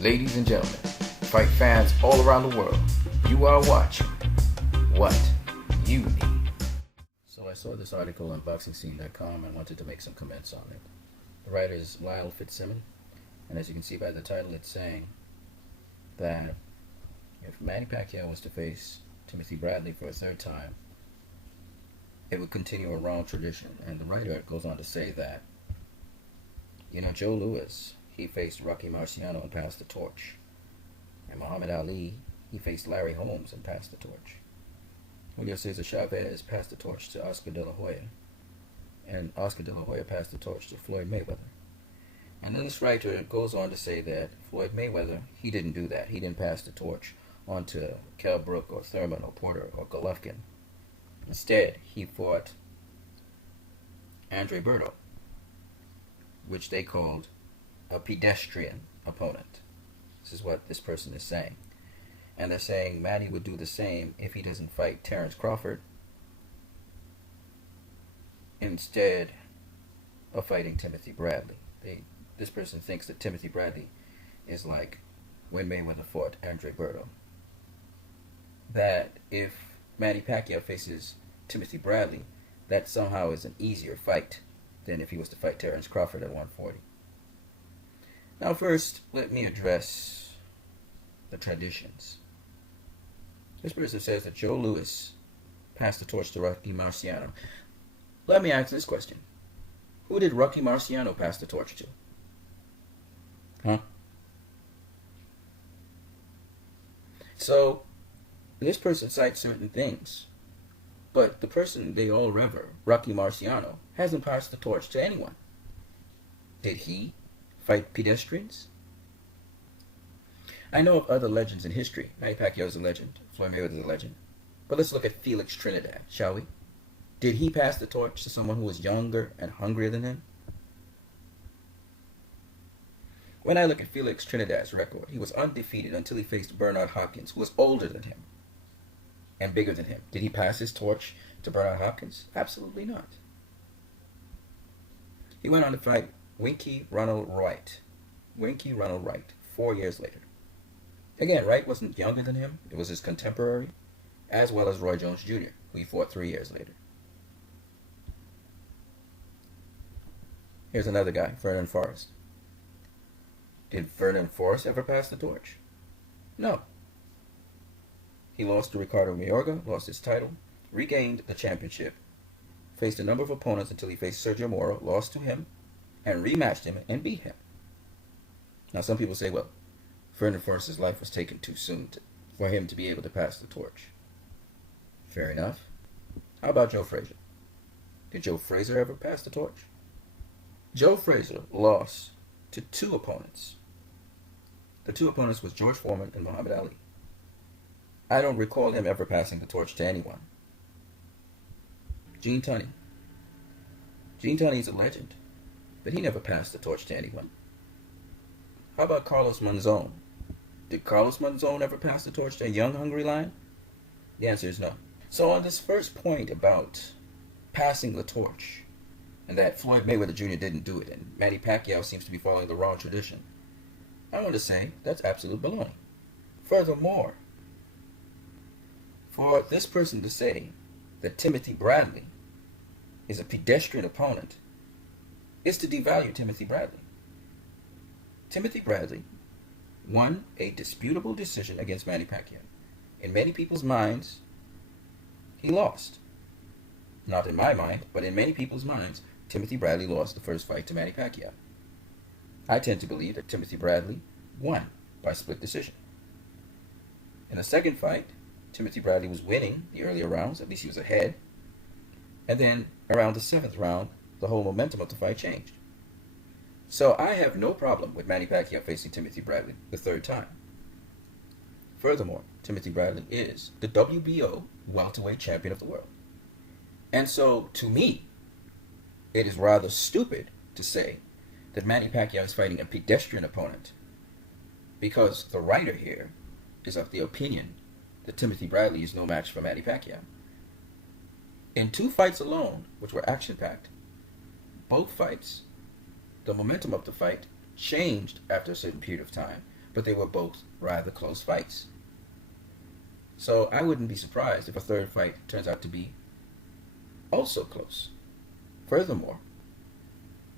Ladies and gentlemen, fight fans all around the world, you are watching What You Need. So I saw this article on BoxingScene.com and wanted to make some comments on it. The writer is Lyle Fitzsimmons, and as you can see by the title, it's saying that if Manny Pacquiao was to face Timothy Bradley for a third time, it would continue a wrong tradition. And the writer goes on to say that, Joe Louis, he faced Rocky Marciano and passed the torch. And Muhammad Ali, he faced Larry Holmes and passed the torch. Julio Cesar Chavez passed the torch to Oscar De La Hoya. And Oscar De La Hoya passed the torch to Floyd Mayweather. And then this writer goes on to say that Floyd Mayweather, he didn't do that. He didn't pass the torch on to Kell Brook or Thurman or Porter or Golovkin. Instead, he fought Andre Berto, which they called a pedestrian opponent. This is what this person is saying. And they're saying Manny would do the same if he doesn't fight Terence Crawford instead of fighting Timothy Bradley. This person thinks that Timothy Bradley is like when Mayweather fought Andre Berto. That if Manny Pacquiao faces Timothy Bradley, that somehow is an easier fight than if he was to fight Terence Crawford at 140. Now first, let me address the traditions. This person says that Joe Louis passed the torch to Rocky Marciano. Let me ask this question. Who did Rocky Marciano pass the torch to? Huh? So, this person cites certain things, but the person they all revere, Rocky Marciano, hasn't passed the torch to anyone. Did he fight pedestrians? I know of other legends in history. Manny Pacquiao is a legend. Floyd Mayweather is a legend. But let's look at Felix Trinidad, shall we? Did he pass the torch to someone who was younger and hungrier than him? When I look at Felix Trinidad's record, he was undefeated until he faced Bernard Hopkins, who was older than him and bigger than him. Did he pass his torch to Bernard Hopkins? Absolutely not. He went on to fight Winky Ronald Wright. 4 years later. Again, Wright wasn't younger than him. It was his contemporary, as well as Roy Jones Jr., who he fought 3 years later. Here's another guy, Vernon Forrest. Did Vernon Forrest ever pass the torch? No. He lost to Ricardo Mayorga, lost his title, regained the championship, faced a number of opponents until he faced Sergio Moro, lost to him, and rematched him and beat him. Now some people say, well, Vernon Forrest's life was taken too soon for him to be able to pass the torch. Fair enough. How about Joe Frazier? Did Joe Frazier ever pass the torch? Joe Frazier lost to two opponents. The two opponents was George Foreman and Muhammad Ali. I don't recall him ever passing the torch to anyone. Gene Tunney. Gene Tunney is a legend, but he never passed the torch to anyone. How about Carlos Monzon? Did Carlos Monzon ever pass the torch to a young, hungry lion? The answer is no. So on this first point about passing the torch, and that Floyd Mayweather Jr. didn't do it, and Manny Pacquiao seems to be following the wrong tradition, I want to say that's absolute baloney. Furthermore, for this person to say that Timothy Bradley is a pedestrian opponent is to devalue Timothy Bradley. Timothy Bradley won a disputable decision against Manny Pacquiao. In many people's minds, he lost. Not in my mind, but in many people's minds, Timothy Bradley lost the first fight to Manny Pacquiao. I tend to believe that Timothy Bradley won by split decision. In the second fight, Timothy Bradley was winning the earlier rounds, at least he was ahead. And then around the seventh round, the whole momentum of the fight changed. So I have no problem with Manny Pacquiao facing Timothy Bradley the third time. Furthermore, Timothy Bradley is the WBO welterweight champion of the world. And so, to me, it is rather stupid to say that Manny Pacquiao is fighting a pedestrian opponent, because the writer here is of the opinion that Timothy Bradley is no match for Manny Pacquiao. In 2 fights alone, which were action-packed, both fights, the momentum of the fight changed after a certain period of time but they were both rather close fights. So I wouldn't be surprised if a third fight turns out to be also close. Furthermore,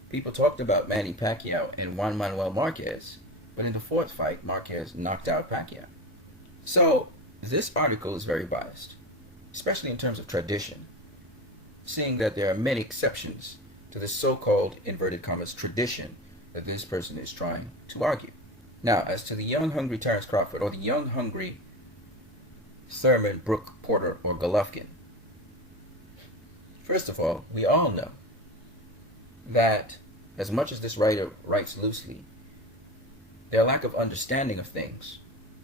people talked about Manny Pacquiao and Juan Manuel Marquez, but in the fourth fight, Marquez knocked out Pacquiao. So this article is very biased, especially in terms of tradition, seeing that there are many exceptions to this so-called, inverted commas, tradition that this person is trying to argue. Now, as to the young, hungry Terence Crawford, or the young, hungry Thurman, Brook, Porter, or Golovkin, first of all, we all know that as much as this writer writes loosely, their lack of understanding of things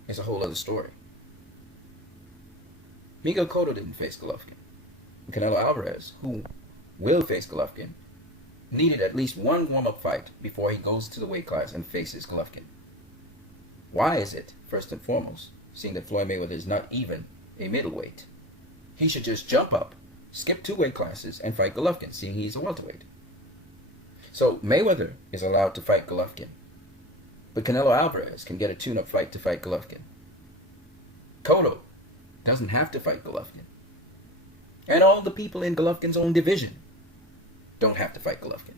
is a whole other story. Miguel Cotto didn't face Golovkin. Canelo Alvarez, who will face Golovkin, needed at least one warm-up fight before he goes to the weight class and faces Golovkin. Why is it, first and foremost, seeing that Floyd Mayweather is not even a middleweight? He should just jump up, skip 2 weight classes, and fight Golovkin, seeing he's a welterweight. So Mayweather is allowed to fight Golovkin, but Canelo Alvarez can get a tune-up fight to fight Golovkin. Cotto doesn't have to fight Golovkin. And all the people in Golovkin's own division don't have to fight Golovkin.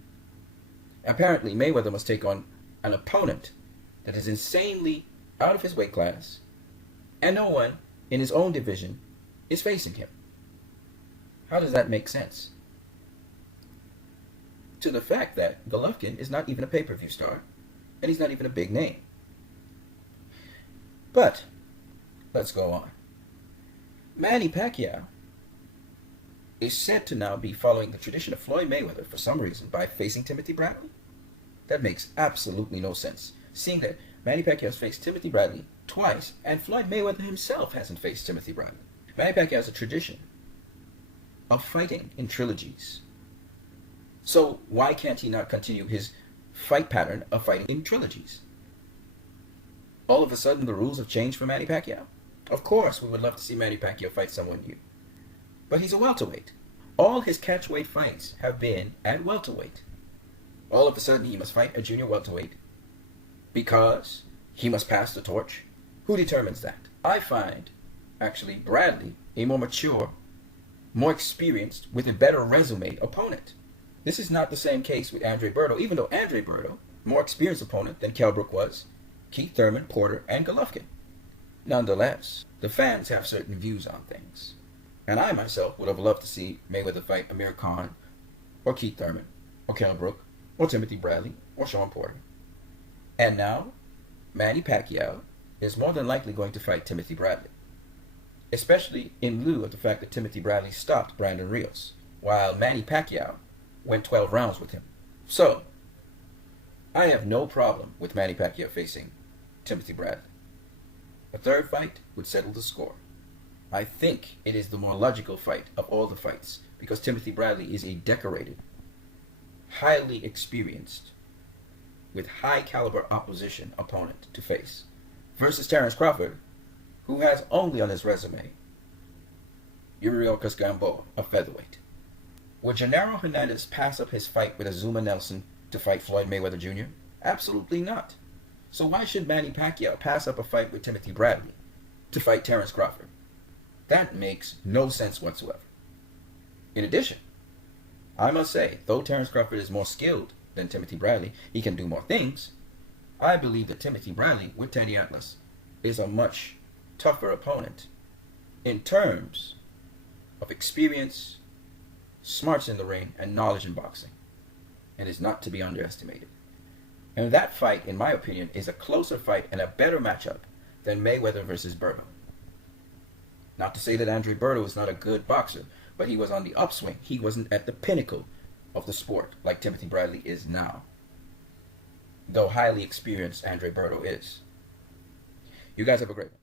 Apparently, Mayweather must take on an opponent that is insanely out of his weight class, and no one in his own division is facing him. How does that make sense? To the fact that Golovkin is not even a pay-per-view star, and he's not even a big name. But, let's go on. Manny Pacquiao is said to now be following the tradition of Floyd Mayweather for some reason by facing Timothy Bradley. That makes absolutely no sense, seeing that Manny Pacquiao has faced Timothy Bradley twice, and Floyd Mayweather himself hasn't faced Timothy Bradley. Manny Pacquiao has a tradition of fighting in trilogies. So why can't he not continue his fight pattern of fighting in trilogies? All of a sudden the rules have changed for Manny Pacquiao? Of course we would love to see Manny Pacquiao fight someone new. But he's a welterweight. All his catchweight fights have been at welterweight. All of a sudden he must fight a junior welterweight because he must pass the torch? Who determines that? I find, actually, Bradley a more mature, more experienced, with a better resume opponent. This is not the same case with Andre Berto, even though Andre Berto, more experienced opponent than Kell Brook was, Keith Thurman, Porter, and Golovkin. Nonetheless, the fans have certain views on things. And I myself would have loved to see Mayweather fight Amir Khan, or Keith Thurman, or Kell Brook, or Timothy Bradley, or Sean Porter. And now, Manny Pacquiao is more than likely going to fight Timothy Bradley, especially in lieu of the fact that Timothy Bradley stopped Brandon Rios, while Manny Pacquiao went 12 rounds with him. So, I have no problem with Manny Pacquiao facing Timothy Bradley. A third fight would settle the score. I think it is the more logical fight of all the fights, because Timothy Bradley is a decorated, highly experienced, with high caliber opposition opponent to face, versus Terence Crawford, who has only on his resume Yuriorkis Gamboa, a featherweight. Would Gennaro Hernandez pass up his fight with Azuma Nelson to fight Floyd Mayweather Jr.? Absolutely not. So why should Manny Pacquiao pass up a fight with Timothy Bradley to fight Terence Crawford? That makes no sense whatsoever. In addition, I must say, though Terence Crawford is more skilled than Timothy Bradley, he can do more things, I believe that Timothy Bradley, with Teddy Atlas, is a much tougher opponent in terms of experience, smarts in the ring, and knowledge in boxing, and is not to be underestimated. And that fight, in my opinion, is a closer fight and a better matchup than Mayweather versus Berto. Not to say that Andre Berto is not a good boxer, but he was on the upswing. He wasn't at the pinnacle of the sport like Timothy Bradley is now, though highly experienced Andre Berto is. You guys have a great one.